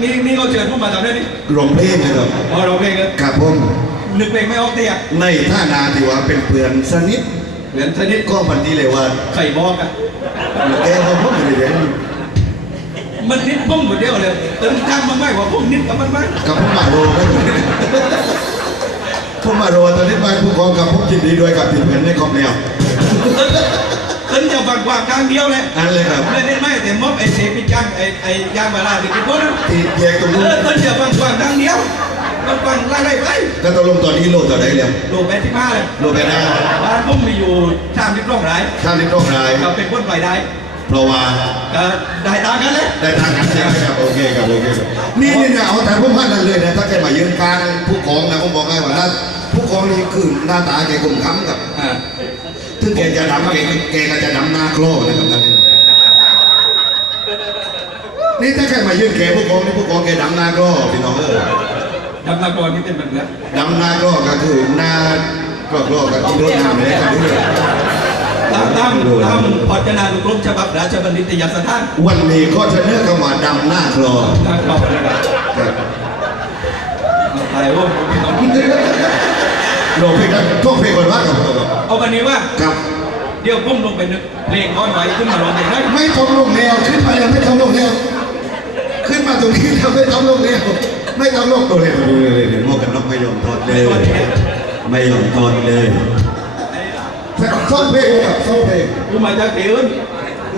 นี่นี่เขาเชิญพวกมาทำได้นี่ร้องเพลงนะครับพอเราเพลงกันครับผมนึกเพลงไม่ออกเตียในท่านาที่ว่าเป็นเพื่อนสนิทเหมือนชนิดก็พันทีเลยว่าไข่บอกอะแกเขาพูดเลยเดี๋ยวมันนิดพุ่งหมดเดียวเลยตึงจ้างมันไม่กว่าพุ่งนิดกับมันไหมกับผมมาโรก็ถูกผมมาโรตอนนี้ไปผู้กองกับผมยินดีด้วยกับทีมเพื่อนในคอมแนว ตึงจะฟังกว่าครั้งเดียวเลยอันเลยครับเล่นไม่แต่มอบไอ้เสปิจ้างไอ้ไอ้ยางเวลาถึงกี่คนตีแยกตรงเอนู้นอตึงจะฟังกว่าครั้งเดียวต้องฟังไล่ไล่ไปก็ตกลงตอนนี้โลต่อได้แล้วโลแปดที่มาเลยโลไปได้บ้านผมมีอยู่ชามที่ร่องไรท่านนี้ต้องรายเราเป็นคนปล่อยได้เพราะว่าก็ได้ตามกันเลยได้ทางกันใช่ไหมครับโอเคครับโอเคครับนี่นี่เนี่ยเอาแต่พวกท่านนั่นเลยนะถ้าแกมายืนกลางผู้กองนะผมบอกให้ว่าหน้าผู้กองนี่คือหน้าตาแกคมขำกับอ่า ถึงแกจะดำแกแกก็จะดำหน้าโคลนะครับนั่นนี่นี่ถ้าใครมายื่นแกผู้กองนี่ผู้กองแกดำหน้าโคลพี่น้องเออดำนากรนี่เป็นแบบนี้ดำหน้าโคลก็คือหน้าโคลโคลกับที่โดนน้ำเลยครับนี่ตามตามตามพจนานุกรมฉบับราชบัณฑิตยสถาน วันนี้ก็จะเนื้อคำว่าดำหน้าโคลนากรนะครับครับอะไรวะพี่น้อง โลเพลงนั้นท่องเพลงก่อนว่ากับเราครับเอาวันนี้ว่า ครับเดี๋ยวผมลงไปนึกเพลงก้อนไว้ขึ้นมาร้องเพลงได้ไม่ต้องลงแนวขึ้นมาแล้วไม่ต้องลงแนวขึ้นมาตรงนี้แล้วไม่ต้องลงแนวไม่ต้องลงตัวเลยดูเลยเดี๋ยวโมกันน็อกไม่ยอมถอดเลยไม่ยอมถอดเลยซ่องเพลงครับซ่องเพลงกูมาจากเดือน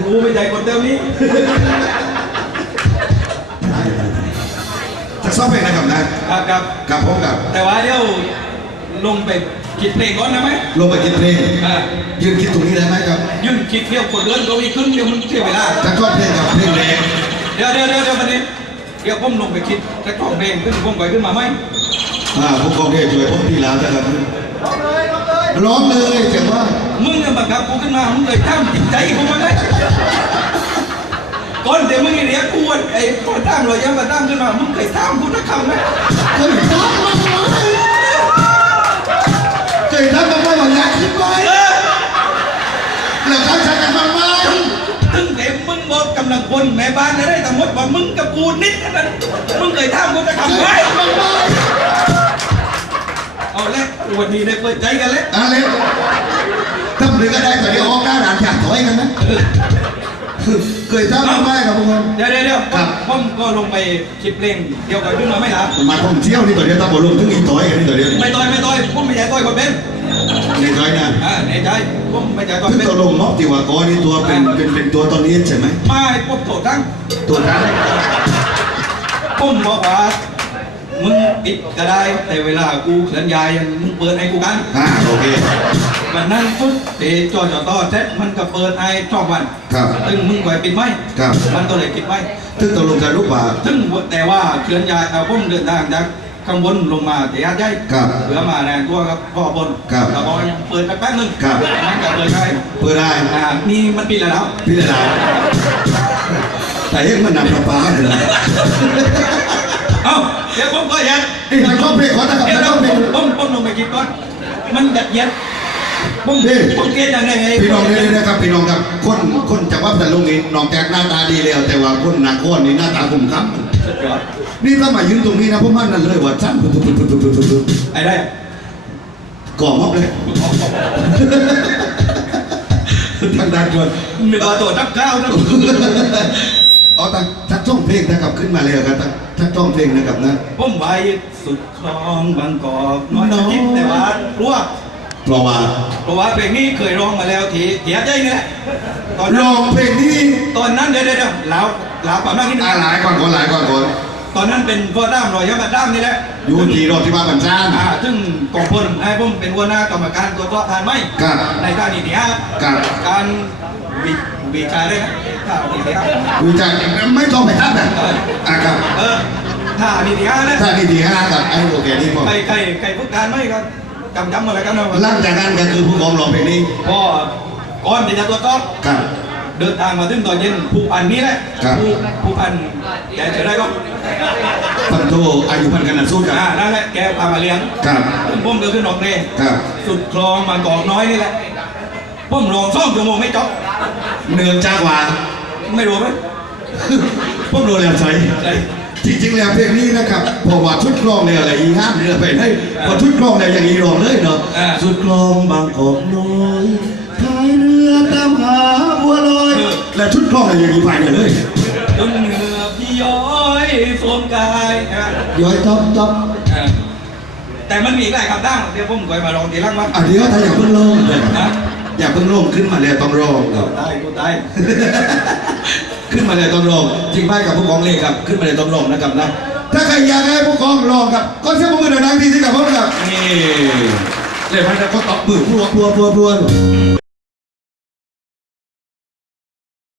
กูไม่ใช่คนเท่านี้จะซ่องเพลงนะครับนะครับครับกับผมกับแต่ว่าเดี๋ยว ลงไปคิดเพลงก่อนนะไหมลงไปคิดเพลงอ่ายืนคิดตรงนี้ได้ไหมครับยืนคิดเที่ยวคนเลื่อนเก็อีขึ้นเดี๋ยวมันเสียเวลาจะชอบเพลงกับเพลงแรงเดี๋ยวเดี๋ยวเดี๋ยวเดี๋ยววันนี้เดี๋ยวผมลงไปคิดจะร้องเพลงขึ้นผมไปขึ้นมาไหมอ่าผมกองเทพช่วยผมทีแล้วนะครับร้องเลยเสียงว่ามึงเนี่ยบังคับกูขึ้นมามึงเลยท่ามจิตใจกูมาเลยก่อนเดี๋ยวมึงเรียกกูว่าไอ้ก่อนท่ามเรายังมาท่ามขึ้นมามึงเคยท่ามกูนักคำไหมำลังคนแม่บ้านได้แต่หมดว่ามึงกับกูนิดนั้นมึงเคยท่ามกูนักคำไหมเอาแล้ววันนี้ได้เปิดใจกันแล้วอะไรทำหรือก็ได้แต่เดี๋ยวออกหน้าด่านอยากถอยกันนะเคยทำมาไหมครับพวกผมเดี๋ยวเดี๋ยวเดี๋ยวครับผมก็ลงไปคิดเพลงเดียวกันขึ้นมาไม่หลับมาท่องเที่ยวนี่ตัวเดียวตาบอลงถึงอีกถอยกันนี่ตัวเดียวไม่ต่อยไม่ต่อยผมไม่ใช่ต่อยคนเป็น ในถอยนะอ่าในใจผมไม่ใช่ต่อยถึงเป็นตัวลงเนาะที่ว่าก้อนนี่ตัวเป็นเป็นเป็นตัวตอนนี้ใช่ไหมไม่ผมโถทั้งตัวนั้นผมบอกว่ามึงปิดก็ได้แต่เวลากูสัญญายังมึงเปิดให้กูกันอ่าโอเควันนั้นปุ๊บเตะจอจอต่อเสร็จมันก็เปิดไอ้ช่องวันครับตึงมึงไหวปิดไหมครับมันก็เลยปิดไหมถึงตัวลงจะรูปว่าซึ่งแต่ว่าเคลื่อนย้ายเอาผมเดินทางจาก ข้างบนลงมาแต่ยาใหญ่ครับเหลือมาแรงตัวครับพ่อบนครับแล้วก็ยังเปิดไปแป๊บนึงครับมันก็เปิดได้เปิดได้อ่านี่มันปิดแล้วพี่ได้แต่ยังมันนำประปาเลยนะเอ้าเดี๋ยวผมก็ยัดไอ้ทางครอบเพลงขอนะครับเดี๋ยวทางคเดี๋รยอวบเพลงผมผมลงไปกินก่อนมันยัดเย็ดผมนี่ผมเกลียดอย่างไรไงพี่น้องเนี่ยนะครับพี่น้องครับคนคนจากวัดแต่ลุงนี่น้องแกหน้าตาดีแล้วแต่ว่าคนหนักก้อนนี่หน้าตาคมครับสุดยอด นี่ถ้ามายืนตรงนี้นะผมว่านั่นเลยว่าสั้นปุ๊บปุ๊บปุ๊บปุ๊บปุ๊บปุ๊บไอ้ได้ก่อมอบเลยทางด้านคนนึกว่าตัวทับข้าวนะเอาทางทักช่องเพลงนะครับขึ้นมาเลยครับทักทักช่องเพลงนะครับนะผมไว้สุดคลองบางกอกน้อยนิดแต่ว่ากลัวเพราะว่าเพราะว่าเพลงนี้เคยร้องมาแล้วทีเสียใจนี่แหละตอนลนั้นองเพลงนี้ตอนนั้นเดี๋ยวเดี๋ยวเดี๋ยวลาวลาวความนั่งนิดนึงอ่าหลายก่อนก่อนหลายก่อนก่อนตอนนั้นเป็นพ่อด้ามรอยยมาด้ามนี่แหละอยู่ที่รถที่บ้านบันจ้าน อ่าซึ่งกองพลให้ผมเป็นหัวหน้ากรรมการตัวเจาะทานไหมครับ ในการนี้เนี่ยครับการวิวิจัยเลยนะท่านี้เนี่ยดูจากไม่ต้องไปทักนะอะครับเออท่านี้เนี่ยนะถ้านี่ดีห้ากับไอ้โอเคนี่พอใครใครใครผู้การไหมครับ จำจำอะไรกันนะหลังจากนั้นก็คือผู้กองร้องเพลงนี้พ่อก่อนที่จะตัวเจาะครับ เดินทางมาถึงตอนเย็นผู้พันนี้แหละครับผู้ผู้พันแกจะได้ก็พันโทอายุพันกันนะสู้กันอ่านั่นแหละแกพามาเลี้ยงครับซึ่งผมก็ขึ้นออกเพลงครับสุดคลองมากอกน้อยนี่แหละผมรองซ่อมชั่วโมงไม่จบเนื่องจากว่าไม่รู้ไหมผมรู้แล้วใช่ใช่ จริงๆแล้วเพลงนี้นะครับพอว่าชุดกลองเนี่ยอะไรอีห้ามเรือไปได้พอชุดกลองเนี่ยอย่างอีรองเลยเนาะอ่า ชุดกลองบางกอกน้อยพายเรือตามหาบัวลอยและชุดกลองเนี่ยอย่างอีไปเนี่ยเลยจนเหงื่อพี่ย้อยโฟมกายนะย้อยต๊อบต๊อบอ่าแต่มันมีอีกหลายคำตั้งเดี๋ยวผมคอยมาลองทีหลังว่าอะเดี๋ยวถ้าอยากเพิ่งโล่งเลยนะอยากเพิ่งโล่งขึ้นมาเลยต้องร้องครับตายกูตาย ขึ้นมาเลยต้นรองจริงไปกับผู้กองเลขครับ ขึ้นมาเลยต้นรองนะครับนะถ้าใครอยากให้ผู้กองรองครับก็เชื่อมือดังทีที่กับผมครับนี่เลยพันธุ์ก็ตบมือพัวพัวกพวพัว